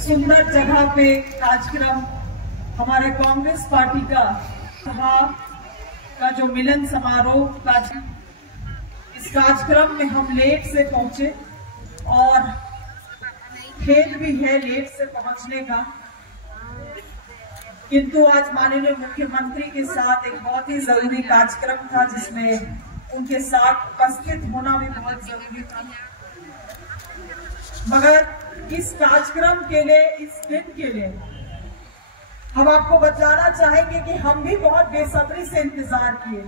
सुंदर जगह पे कार्यक्रम हमारे कांग्रेस पार्टी का सभा का जो मिलन समारोह का इस कार्यक्रम में हम लेट से पहुंचे और खेद भी है लेट से पहुंचने का, किंतु आज माननीय मुख्यमंत्री के साथ एक बहुत ही जरूरी कार्यक्रम था जिसमें उनके साथ उपस्थित होना भी बहुत जरूरी था। मगर इस कार्यक्रम के लिए, इस दिन के लिए हम आपको बताना चाहेंगे कि हम भी बहुत बेसब्री से इंतजार किए।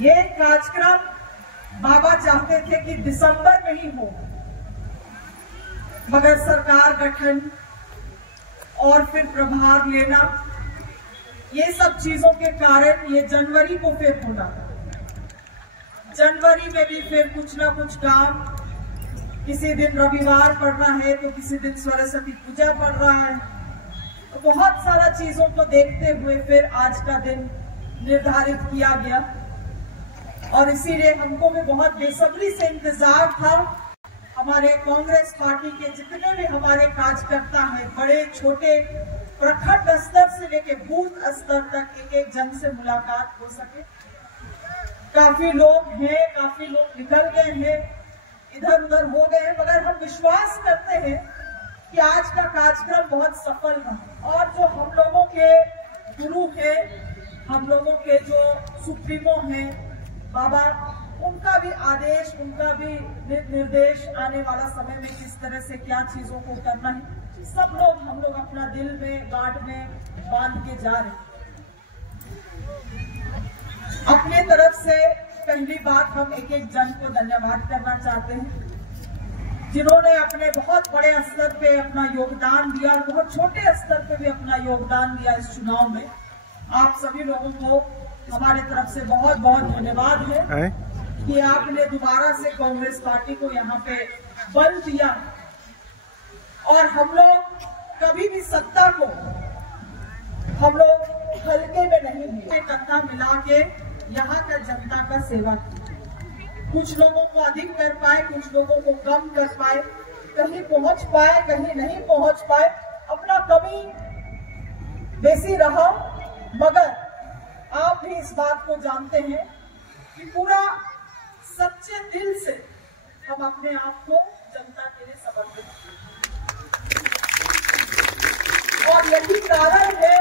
ये कार्यक्रम बाबा चाहते थे कि दिसंबर में ही हो, मगर सरकार गठन और फिर प्रभार लेना, ये सब चीजों के कारण ये जनवरी को फिर होना। जनवरी में भी फिर कुछ ना कुछ काम, किसी दिन रविवार पड़ना है तो किसी दिन सरस्वती पूजा पड़ रहा है, तो बहुत सारा चीजों को देखते हुए फिर आज का दिन निर्धारित किया गया और इसीलिए हमको भी बहुत बेसब्री से इंतजार था। हमारे कांग्रेस पार्टी के जितने भी हमारे कार्यकर्ता हैं, बड़े छोटे, प्रखंड स्तर से लेके बूथ स्तर तक एक एक जन से मुलाकात हो सके। काफी लोग हैं, काफी लोग निकल गए हैं, इधर उधर हो गए हैं, मगर हम विश्वास करते हैं कि आज का कार्यक्रम बहुत सफल रहा और जो हम लोगों के गुरु हैं, हम लोगों के जो सुप्रीमो हैं बाबा, उनका भी आदेश, उनका भी निर्देश आने वाला समय में किस तरह से क्या चीजों को करना है, सब लोग हम लोग अपना दिल में, गांठ में बांध के जा रहे हैं। अपने तरफ से पहली बात हम एक एक जन को धन्यवाद करना चाहते हैं जिन्होंने अपने बहुत बड़े स्तर पे अपना योगदान दिया और बहुत छोटे स्तर पे भी अपना योगदान दिया इस चुनाव में। आप सभी लोगों को हमारे तरफ से बहुत बहुत धन्यवाद है कि आपने दोबारा से कांग्रेस पार्टी को यहाँ पे बल दिया और हम लोग कभी भी सत्ता को हम लोग हल्के में नहीं लिए, कंधा मिला के यहाँ का जनता का सेवा की। कुछ लोगों को अधिक कर पाए, कुछ लोगों को कम कर पाए, कहीं पहुंच पाए, कहीं नहीं पहुंच पाए, अपना कमी बेसी रहा, मगर आप भी इस बात को जानते हैं कि पूरा सच्चे दिल से हम अपने आप को जनता के लिए समर्पित किए और यही कारण है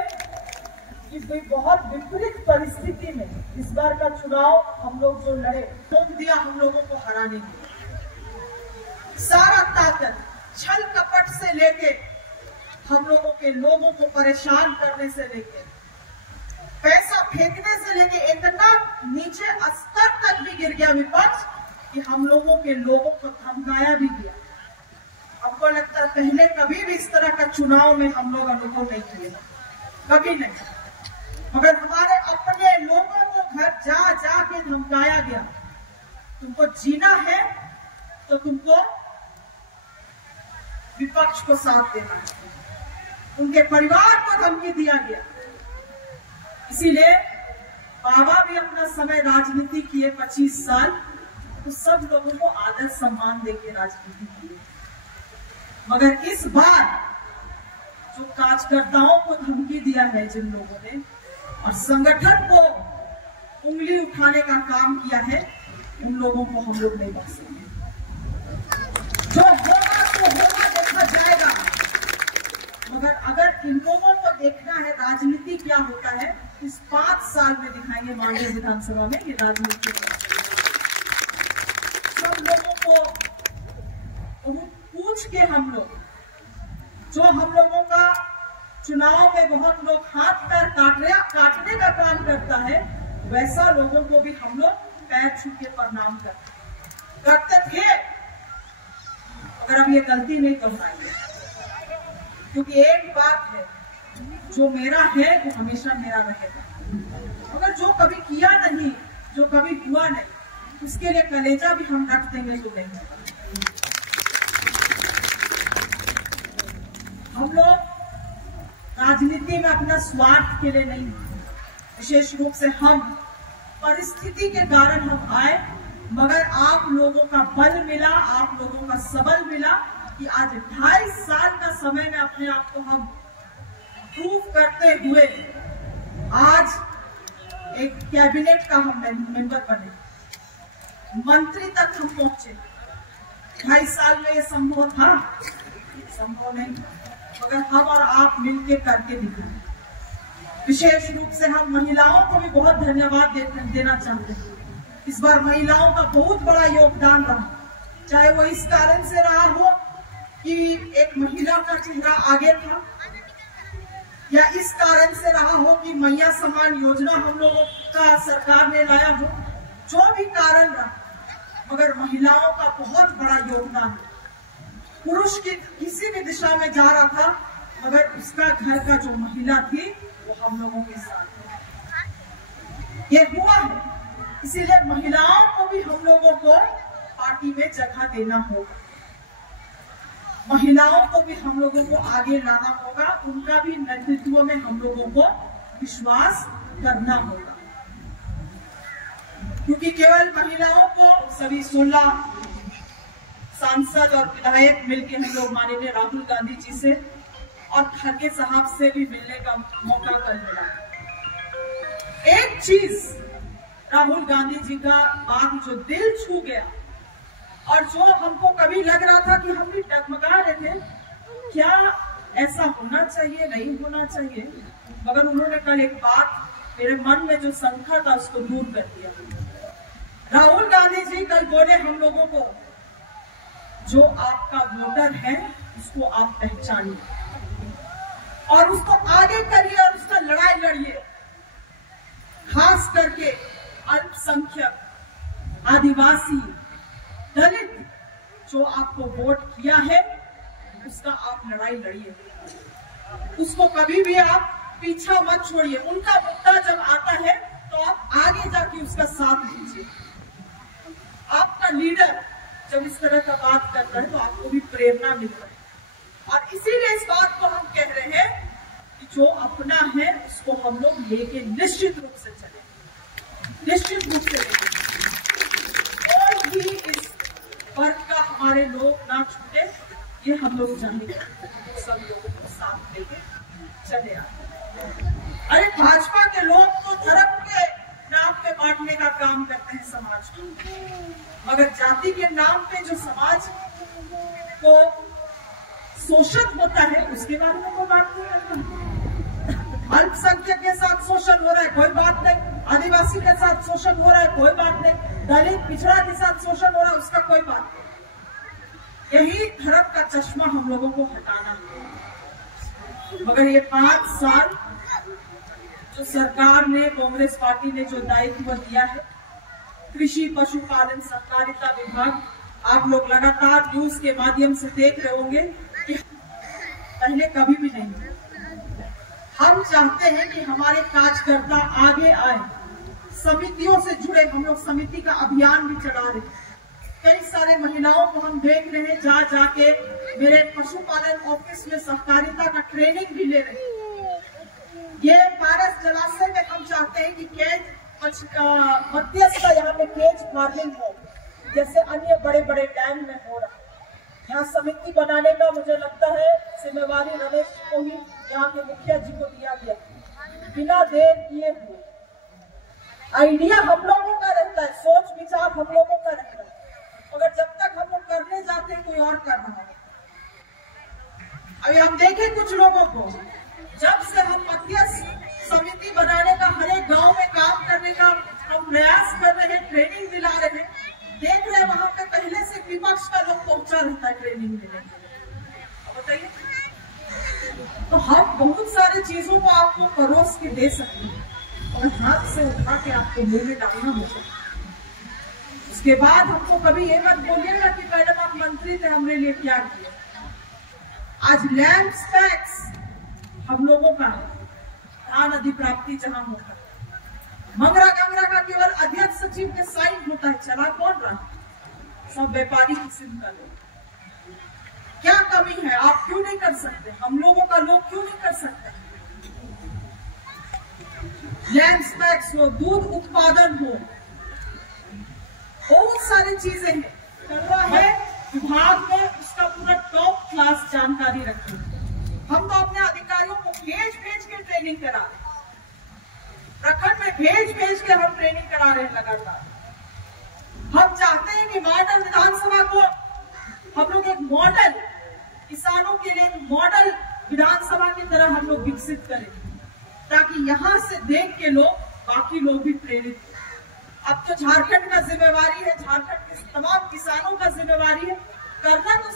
कि बहुत विपरीत परिस्थिति में इस बार का चुनाव हम लोग जो लड़े, रोक दिया हम लोगों को हराने की सारा ताकत, छल कपट से लेके हम लोगों के लोगों को परेशान करने से लेके, पैसा फेंकने से लेके इतना नीचे स्तर तक भी गिर गया विपक्ष कि हम लोगों के लोगों को धमकाया भी गया। हमको लगता है पहले कभी भी इस तरह का चुनाव में हम लोग अनुभव नहीं किए, कभी नहीं, मगर हमारे अपने लोगों को घर जा जा के धमकाया गया। तुमको जीना है तो तुमको विपक्ष को साथ देना है। उनके परिवार को धमकी दिया गया। इसीलिए बाबा भी अपना समय राजनीति किए 25 साल, तो सब लोगों को आदर सम्मान देके राजनीति किए, मगर इस बार जो कार्यकर्ताओं को धमकी दिया है जिन लोगों ने और संगठन को उंगली उठाने का काम किया है, उन लोगों को हम लोग नहीं बख्श सकते। जो होगा तो होगा, देखा जाएगा। मगर अगर इन लोगों को देखना है राजनीति क्या होता है, इस 5 साल में दिखाएंगे माननीय विधानसभा में ये राजनीति। सब लोगों को पूछ के हम लोग, जो हम लोगों का चुनाव में बहुत लोग हाथ पैर काटने का काम करता है, वैसा लोगों को भी हम लोग पैर छू के प्रणाम करते थे। अगर अब ये गलती नहीं दोहराएंगे, क्योंकि एक बात है, जो मेरा है वो हमेशा मेरा रहेगा। अगर जो कभी किया नहीं, जो कभी हुआ नहीं, उसके लिए कलेजा भी हम रख देंगे तो नहीं होगा। हम लोग राजनीति में अपना स्वार्थ के लिए नहीं, विशेष रूप से हम परिस्थिति के कारण हम आए, मगर आप लोगों का बल मिला, आप लोगों का सबल मिला कि आज 2.5 साल का समय में अपने आप को हम प्रूव करते हुए आज एक कैबिनेट का हम मेंबर बने, मंत्री तक हम पहुंचे। 2.5 साल में ये संभव था? संभव नहीं, मगर हम और आप मिलके करके दिखाए। विशेष रूप से हम महिलाओं को भी बहुत धन्यवाद देना चाहते हैं। इस बार महिलाओं का बहुत बड़ा योगदान रहा, चाहे वो इस कारण से रहा हो कि एक महिला का चेहरा आगे था, या इस कारण से रहा हो कि मैया समान योजना हम लोगों का सरकार ने लाया हो। जो भी कारण रहा, मगर महिलाओं का बहुत बड़ा योगदान है। पुरुष की किसी भी दिशा में जा रहा था, मगर उसका घर का जो महिला थी वो हम लोगों के साथ है। ये हुआ है, इसीलिए महिलाओं को भी हम लोगों को पार्टी में जगह देना होगा, महिलाओं को भी हम लोगों को आगे लाना होगा, उनका भी नेतृत्व में हम लोगों को विश्वास करना होगा। क्योंकि केवल महिलाओं को सभी 16 सांसद और विधायक मिलकर हम लोग माननीय राहुल गांधी जी से और खड़गे साहब से भी मिलने का मौका कल मिला। एक चीज राहुल गांधी जी का बात जो दिल छू गया, और जो हमको कभी लग रहा था कि हम भी डगमगा रहे थे, क्या ऐसा होना चाहिए, नहीं होना चाहिए, मगर उन्होंने कल एक बात मेरे मन में जो शंका था उसको दूर कर दिया। राहुल गांधी जी कल बोले हम लोगों को, जो आपका वोटर है उसको आप पहचानिए और उसको आगे करिए और उसका लड़ाई लड़िए। खास करके अल्पसंख्यक, आदिवासी, दलित जो आपको वोट किया है उसका आप लड़ाई लड़िए, उसको कभी भी आप पीछा मत छोड़िए। उनका मुद्दा जब आता है तो आप आगे जाके उसका साथ दीजिए। आपका लीडर जब इस तरह का बात करता है तो आपको भी प्रेरणा मिलता है, और इसीलिए इस बात को हम कह रहे हैं कि जो अपना है उसको हम लोग लेके निश्चित रूप से चले, निश्चित रूप से लेके, और भी इस वर्ग का हमारे लोग ना छूटे, ये हम लोग चाहेंगे। सब लोगों को साथ लेके चले आए। अरे भाजपा के लोग तो धर्म के नाम पे बांटने का काम करते हैं समाज को, मगर जाति के नाम पे जो समाज को शोषण होता है उसके बारे में कोई बात नहीं करता। अल्पसंख्यक के साथ शोषण हो रहा है, कोई बात नहीं। आदिवासी के साथ शोषण हो रहा है, कोई बात नहीं। दलित पिछड़ा के साथ शोषण हो रहा है, उसका कोई बात नहीं। यही धर्म का चश्मा हम लोगों को हटाना है। मगर ये 5 साल जो सरकार ने, कांग्रेस पार्टी ने जो दायित्व दिया है, कृषि पशुपालन सहकारिता विभाग, आप लोग लगातार न्यूज के माध्यम से देख रहे होंगे कि पहले कभी भी नहीं। हम चाहते हैं कि हमारे कार्यकर्ता आगे आए, समितियों से जुड़े। हम लोग समिति का अभियान भी चला रहे हैं। कई सारे महिलाओं को हम देख रहे हैं, जा जाके मेरे पशुपालन ऑफिस में सहकारिता का ट्रेनिंग भी ले रहे हैं। ये पारस जलाशय में हम चाहते हैं कि केज मध्यस्थ यहाँ पे केज फार्मिंग हो, जैसे अन्य बड़े बड़े डैम में हो रहा है। यहाँ समिति बनाने का मुझे लगता है जिम्मेवारी रमेश जी को ही, यहाँ के मुखिया जी को दिया गया। बिना देर किए हुए आइडिया हम लोगों का रहता है, सोच विचार हम लोगों प्रयास कर रहे हैं, ट्रेनिंग दिला रहे हैं, देख रहे हैं वहां पे पहले से विपक्ष का लोग पहुंचा रहता है ट्रेनिंग देने के लिए। अब बताइए, तो हम बहुत सारी चीजों को आपको परोस के दे सकते हैं और हाथ से उठा के आपको मुंह में डालना होगा। उसके बाद हमको कभी ये मत बोलिएगा कि मैडम आप मंत्री थे, हमने लिए क्या किया। आज लैंड टैक्स हम लोगों का है, धान अधिप्राप्ति जहां होता है, मंगरा गंगरा का केवल अध्यक्ष सचिव के साइन होता है, चला कौन रहा? सब व्यापारी किस्म का लोग। क्या कमी है? आप क्यों नहीं कर सकते? हम लोगों का लोग क्यों नहीं कर सकते? लैंड टैक्स हो, दूध उत्पादन हो, बहुत सारी चीजें हैं, कर रहा है विभाग में, उसका पूरा टॉप क्लास जानकारी रखते हैं। हम तो अपने अधिकारियों को भेज भेज के ट्रेनिंग करा रहे हैं, प्रखंड में भेज भेज के हम ट्रेनिंग करा रहे हैं लगातार। हम चाहते हैं कि मॉडल विधानसभा को हम लोग एक मॉडल, किसानों के लिए एक मॉडल विधानसभा की तरह हम लोग विकसित करें, ताकि यहाँ से देख के लोग, बाकी लोग भी प्रेरित हो। अब तो झारखंड का जिम्मेवारी है, झारखंड के तमाम किसानों का जिम्मेवारी है, करना तो